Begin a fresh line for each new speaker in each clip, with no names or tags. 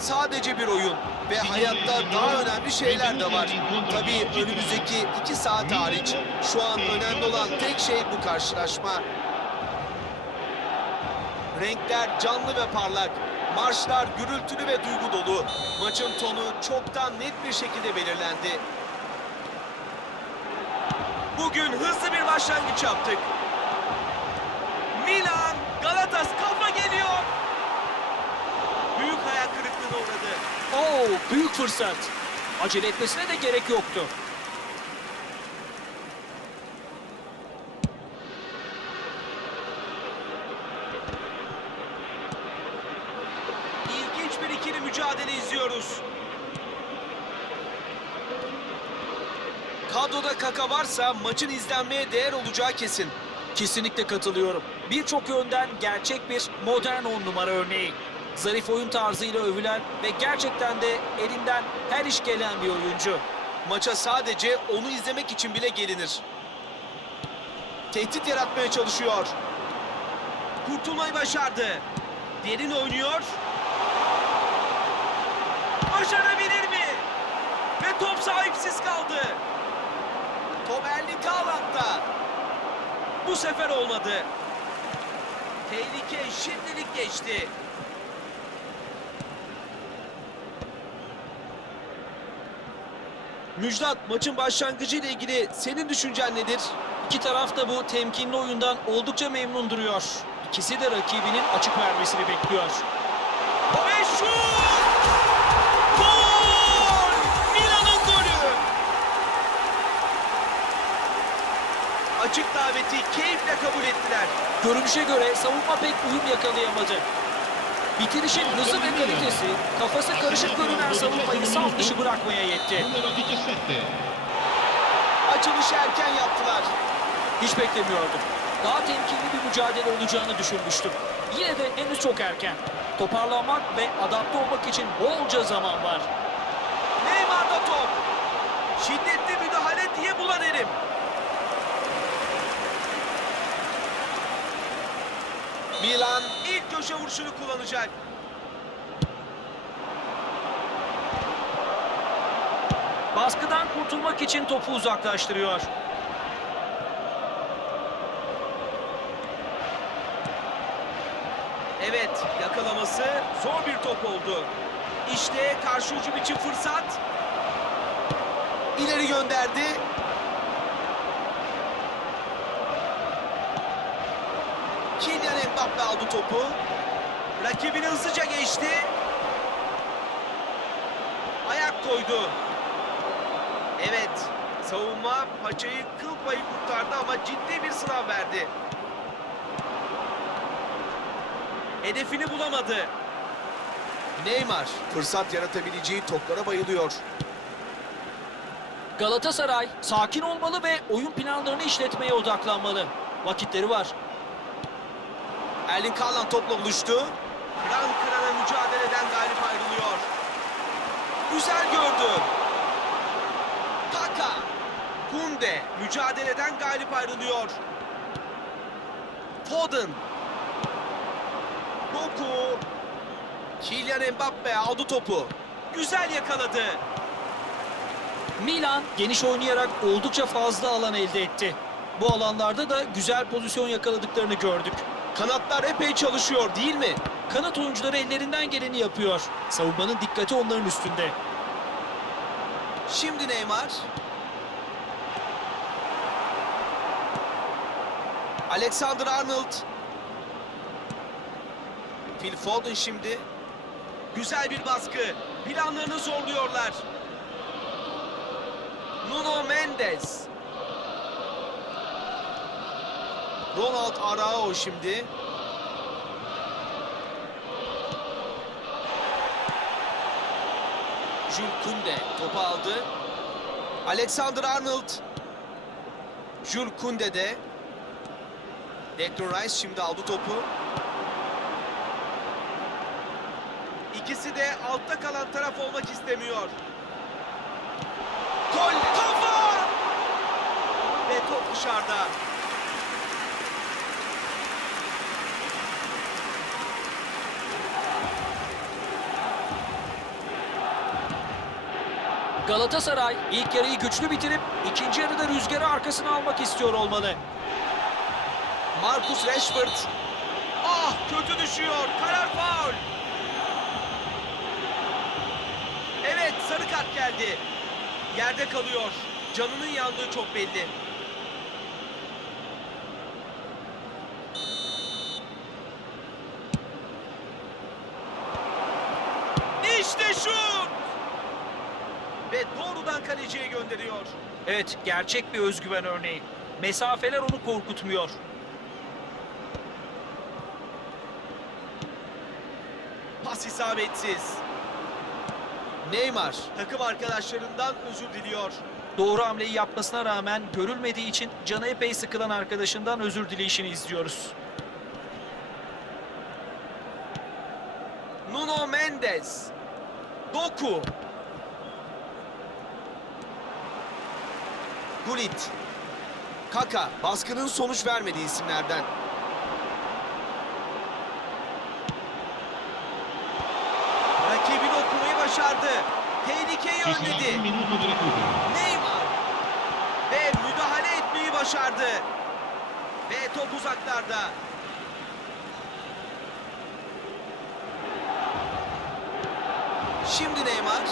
sadece bir oyun ve hayatta daha önemli şeyler de var. Tabii önümüzdeki iki saat hariç şu an önemli olan tek şey bu karşılaşma. Renkler canlı ve parlak. Marşlar gürültülü ve duygu dolu. Maçın tonu çoktan net bir şekilde belirlendi. Bugün hızlı bir başlangıç yaptık. Milan, Galatas kafa geliyor. Büyük hayal kırıklığına uğradı.
Oo, büyük fırsat. Acele etmesine de gerek yoktu.
İlginç bir ikili mücadele izliyoruz. Kadroda Kaka varsa maçın izlenmeye değer olacağı kesin.
Kesinlikle katılıyorum. Birçok yönden gerçek bir modern on numara örneği. Zarif oyun tarzıyla övülen ve gerçekten de elinden her iş gelen bir oyuncu.
Maça sadece onu izlemek için bile gelinir. Tehdit yaratmaya çalışıyor. Kurtulmayı başardı. Derin oynuyor. Başarabilir mi? Ve top sahipsiz kaldı. Top Erling Haaland'da. Bu sefer olmadı. Tehlike şimdilik geçti. Müjdat maçın başlangıcı ile ilgili senin düşüncen nedir?
İki taraf da bu temkinli oyundan oldukça memnun duruyor. İkisi de rakibinin açık vermesini bekliyor.
Ve şut! Gol! Milan'ın golü! Açık daveti keyifle kabul ettiler.
Görünüşe göre savunma pek uyum yakalayamadı. Bitirişin hızı ve kalitesi kafası karışık görünen savunmayı saf dışı bırakmaya yetti.
Numero 17.
Açılışı erken yaptılar.
Hiç beklemiyordum. Daha temkinli bir mücadele olacağını düşünmüştüm. Yine de henüz çok erken. Toparlanmak ve adapte olmak için bolca zaman var.
Neymar'da top. Şiddetli müdahale diye buna derim. Milan ilk köşe vuruşunu kullanacak.
Baskıdan kurtulmak için topu uzaklaştırıyor.
Evet, yakalaması zor bir top oldu. İşte karşı hücum için fırsat. İleri gönderdi. Kylian Mbappe aldı topu. Rakibini hızlıca geçti. Ayak koydu. Evet, savunma paçayı kıl payı kurtardı ama ciddi bir sınav verdi. Hedefini bulamadı. Neymar fırsat yaratabileceği toplara bayılıyor.
Galatasaray sakin olmalı ve oyun planlarını işletmeye odaklanmalı. Vakitleri var.
Erling Haaland topla buluştu. Kıran kırana mücadeleden galip ayrılıyor. Güzel gördü. Kaka. Kunde mücadeleden galip ayrılıyor. Foden. Doku. Kylian Mbappe aldı topu. Güzel yakaladı.
Milan geniş oynayarak oldukça fazla alan elde etti. Bu alanlarda da güzel pozisyon yakaladıklarını gördük.
Kanatlar epey çalışıyor değil mi?
Kanat oyuncuları ellerinden geleni yapıyor. Savunmanın dikkati onların üstünde.
Şimdi Neymar. Alexander Arnold. Phil Foden şimdi. Güzel bir baskı. Planlarını zorluyorlar. Nuno Mendes. Ronald Arao şimdi. Jules Kounde topu aldı. Alexander Arnold. Jules Kounde de. Declan Rice şimdi aldı topu. İkisi de altta kalan taraf olmak istemiyor. Gol! Kafa! Ve top dışarıda.
Galatasaray ilk yarıyı güçlü bitirip ikinci yarıda rüzgarı arkasına almak istiyor olmalı.
Marcus Rashford. Ah kötü düşüyor. Karar faul. Evet sarı kart geldi. Yerde kalıyor. Canının yandığı çok belli. İşte şut! Ve doğrudan kaleciye gönderiyor.
Evet, gerçek bir özgüven örneği. Mesafeler onu korkutmuyor.
Pas isabetsiz. Neymar takım arkadaşlarından özür diliyor.
Doğru hamleyi yapmasına rağmen görülmediği için canı epey sıkılan arkadaşından özür dileyişini izliyoruz.
Nuno Mendes. Doku. Gullit. Kaka baskının sonuç vermediği isimlerden. Rakibini okumayı başardı. Tehlikeyi önledi. Neymar. Ve müdahale etmeyi başardı. Ve top uzaklarda. Şimdi Neymar.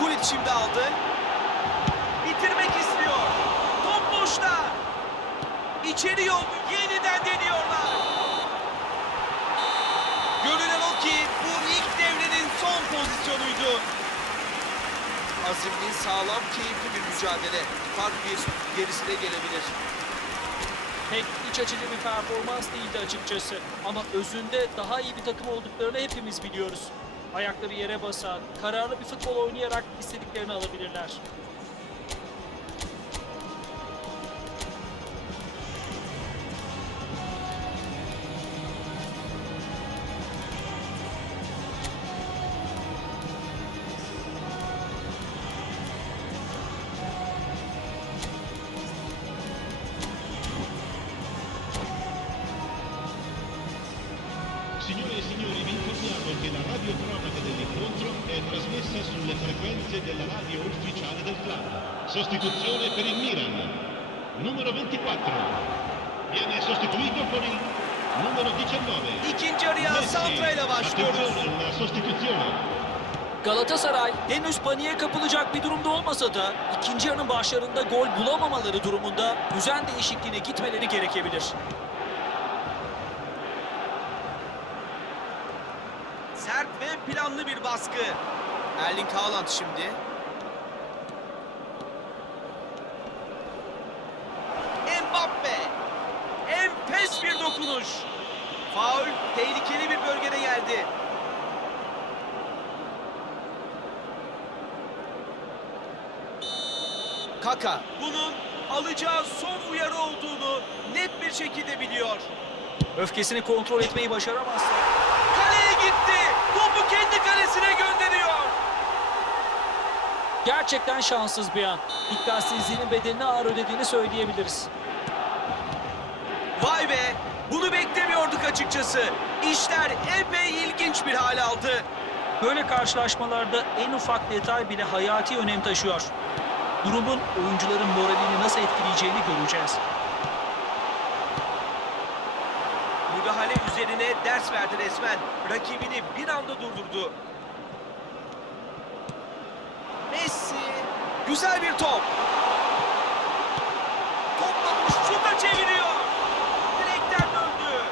Gullit şimdi aldı. Bitirmek istiyor. Top boşta. İçeri yol yeniden deniyorlar. Görünen o ki bu ilk devrenin son pozisyonuydu. Azimli, sağlam, keyifli bir mücadele. Fark bir gerisine gelebilir.
Pek iç açıcı bir performans değildi açıkçası. Ama özünde daha iyi bir takım olduklarını hepimiz biliyoruz. Ayakları yere basan, kararlı bir futbol oynayarak istediklerini alabilirler.
Che la radiocronaca dell'incontro è trasmessa sulle frequenze della radio ufficiale del club. Sostituzione per il Milan. Numero 24. Viene sostituito con il numero 19.
İkinci yarıya
Messi.
Santra ile başlıyoruz.
Attenzione, la sostituzione.
Galatasaray henüz paniğe kapılacak bir durumda olmasa da ikinci yarının başlarında gol bulamamaları durumunda düzen değişikliğine gitmeleri gerekebilir.
Sert ve planlı bir baskı. Erling Haaland şimdi. Mbappe. Enfes bir dokunuş. Faul tehlikeli bir bölgede geldi. Kaka bunun alacağı son uyarı olduğunu net bir şekilde biliyor.
Öfkesini kontrol etmeyi başaramazsa
gitti. Topu kendi kalesine gönderiyor.
gerçekten şanssız bir an. Dikkatsizliğinin bedelini ağır ödediğini söyleyebiliriz.
Vay be! Bunu beklemiyorduk açıkçası. İşler epey ilginç bir hal aldı.
Böyle karşılaşmalarda en ufak detay bile hayati önem taşıyor. Durumun oyuncuların moralini nasıl etkileyeceğini göreceğiz.
Müdahale üzerine ders verdi resmen. Rakibini bir anda durdurdu. Messi. Güzel bir top. Toplamış şuta çeviriyor. Direkten döndü.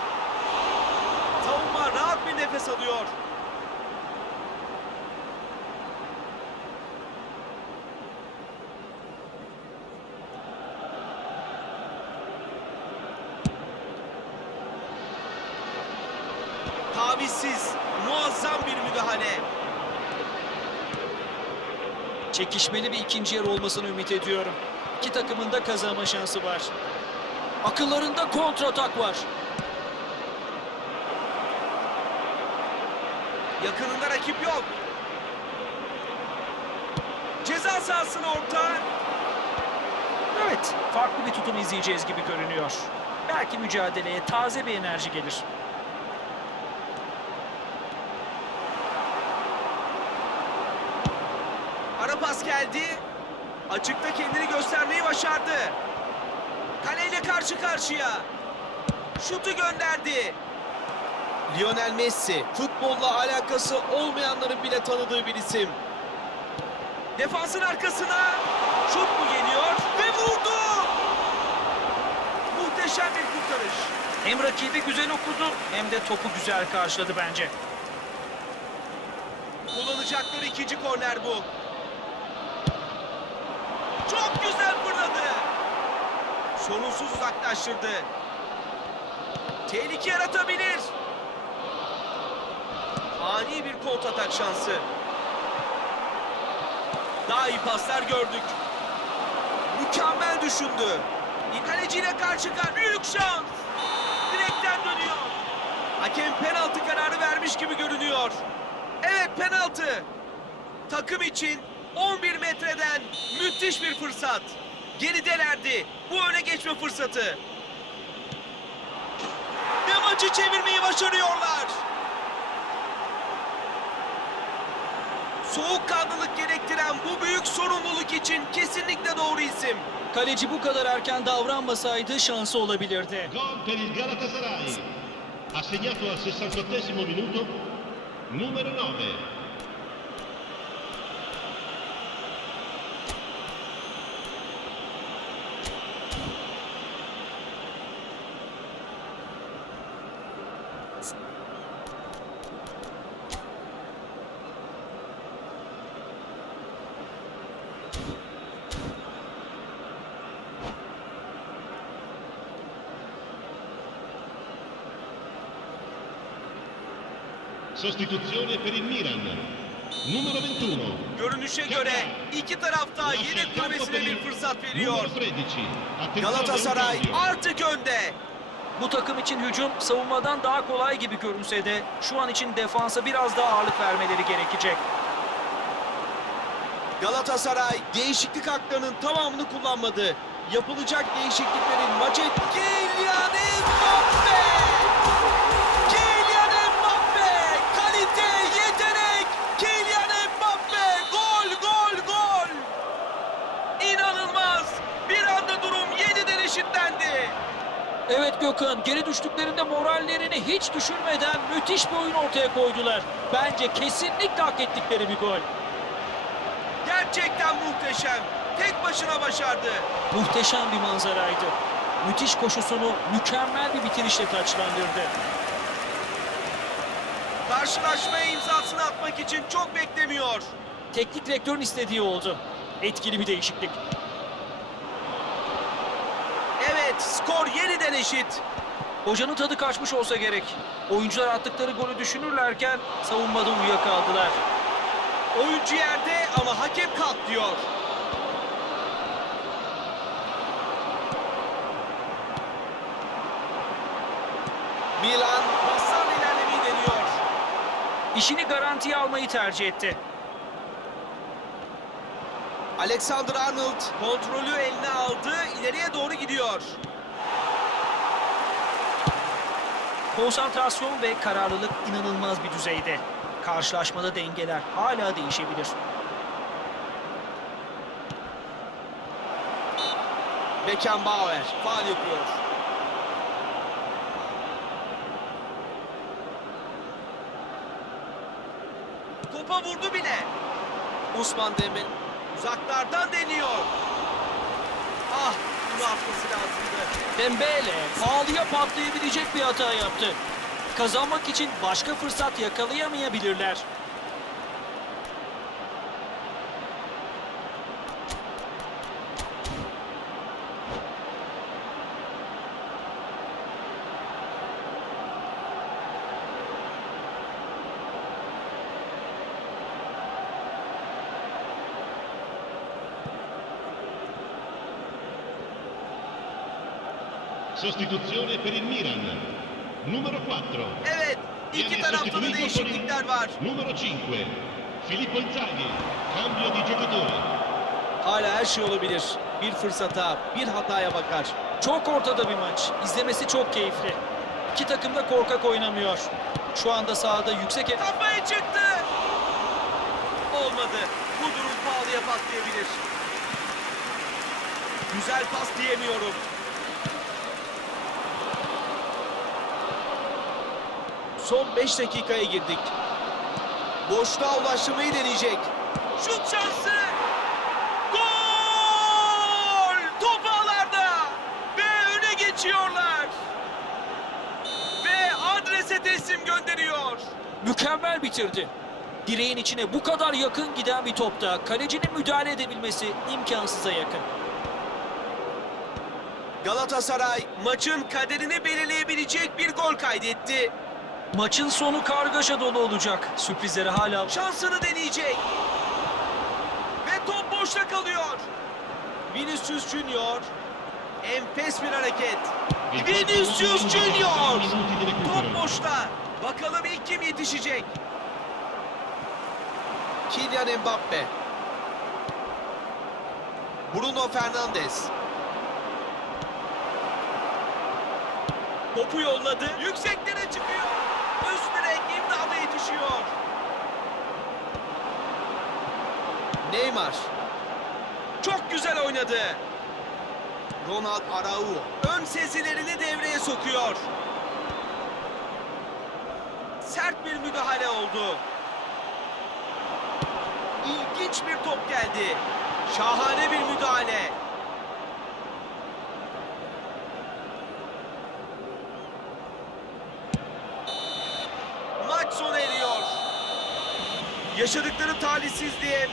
Savunma rahat bir nefes alıyor. Tavizsiz, muazzam bir müdahale.
Çekişmeli bir ikinci yarı olmasını ümit ediyorum. İki takımın da kazanma şansı var. Akıllarında kontratak var.
Yakınında rakip yok. Ceza sahasına orta.
Evet, farklı bir tutum izleyeceğiz gibi görünüyor. Belki mücadeleye taze bir enerji gelir.
Ara pas geldi. Açıkta kendini göstermeyi başardı. Kaleyle karşı karşıya. Şutu gönderdi. Lionel Messi futbolla alakası olmayanların bile tanıdığı bir isim. Defansın arkasına şut mu geliyor ve vurdu. Muhteşem bir kurtarış.
Hem rakibi güzel okudu hem de topu güzel karşıladı bence.
Kullanacakları ikinci korner bu. Çok güzel fırladı. Sorunsuz uzaklaştırdı. Tehlike yaratabilir. Ani bir kontratak şansı. Daha iyi paslar gördük. Mükemmel düşündü. Kaleciyle karşı karşıya büyük şans. Direkten dönüyor. Hakem penaltı kararı vermiş gibi görünüyor. Evet penaltı. Takım için 11 metreden müthiş bir fırsat. Geridelerdi. Bu öne geçme fırsatı. Ve maçı çevirmeyi başarıyorlar. Soğukkanlılık gerektiren bu büyük sorumluluk için kesinlikle doğru isim.
Kaleci bu kadar erken davranmasaydı şansı olabilirdi.
Gol per il Galatasaray. Ha segnato al 68 minuto numero 9. Sostituzione per il Milan. Numero 21.
Görünüşe göre iki tarafta yedek kulübesine bir fırsat veriyor.
13. Attenzione
Galatasaray artık önde.
Bu takım için hücum savunmadan daha kolay gibi görünse de şu an için defansa biraz daha ağırlık vermeleri gerekecek.
Galatasaray değişiklik haklarının tamamını kullanmadı. Yapılacak değişikliklerin maç et... Kylian Mbappe!
Evet Gökhan, geri düştüklerinde morallerini hiç düşürmeden müthiş bir oyun ortaya koydular. Bence kesinlikle hak ettikleri bir gol.
Gerçekten muhteşem. Tek başına başardı.
Muhteşem bir manzaraydı. Müthiş koşusunu mükemmel bir bitirişle taçlandırdı.
Karşılaşmaya imzasını atmak için çok beklemiyor.
Teknik direktörün istediği oldu. Etkili bir değişiklik.
Evet, skor yeniden eşit.
Hocanın tadı kaçmış olsa gerek. Oyuncular attıkları golü düşünürlerken savunmada uyuyakaldılar.
Oyuncu yerde ama hakem kalk diyor. Milan paslarla ilerlemeyi deniyor.
İşini garantiye almayı tercih etti.
Alexander Arnold kontrolü eline aldı, ileriye doğru gidiyor.
Konsantrasyon ve kararlılık inanılmaz bir düzeyde. Karşılaşmada dengeler hala değişebilir.
Beckenbauer faal yapıyor. Topa vurdu bile. Osman Demir uzaklardan deniyor. Ah bunu atması lazımdı.
Dembele pahalıya patlayabilecek bir hata yaptı. Kazanmak için başka fırsat yakalayamayabilirler.
Sostituzione per il Milan. Numero 4.
Evet iki tarafta da değişiklikler var.
numero 5. Filippo Inzaghi. Cambio di giocatore.
Hala her şey olabilir. Bir fırsata, bir hataya bakar.
Çok ortada bir maç. İzlemesi çok keyifli. İki takım da korkak oynamıyor. Şu anda sahada yüksek...
Kafaya çıktı. Olmadı. Bu durum pahalıya patlayabilir. Güzel pas diyemiyorum. Son 5 dakikaya girdik. Boşluğa ulaştırmayı deneyecek. Şut şansı! Gol! Top ağlarda! Ve öne geçiyorlar. Ve adrese teslim gönderiyor.
Mükemmel bitirdi. Direğin içine bu kadar yakın giden bir topta kalecinin müdahale edebilmesi imkansıza yakın.
Galatasaray maçın kaderini belirleyebilecek bir gol kaydetti.
Maçın sonu kargaşa dolu olacak. Sürprizleri hala
Şansını deneyecek. Ve top boşta kalıyor. Vinicius Junior. Enfes bir hareket. Vinicius Junior. Top boşta. Bakalım ilk kim yetişecek? Kylian Mbappe. Bruno Fernandes. Topu yolladı. Yükseklere çıkıyor. Üst direk imdada yetişiyor. Neymar. Çok güzel oynadı. Ronald Araujo ön sezilerini devreye sokuyor. Sert bir müdahale oldu. İlginç bir top geldi. Şahane bir müdahale. Yaşadıkları talihsizliğe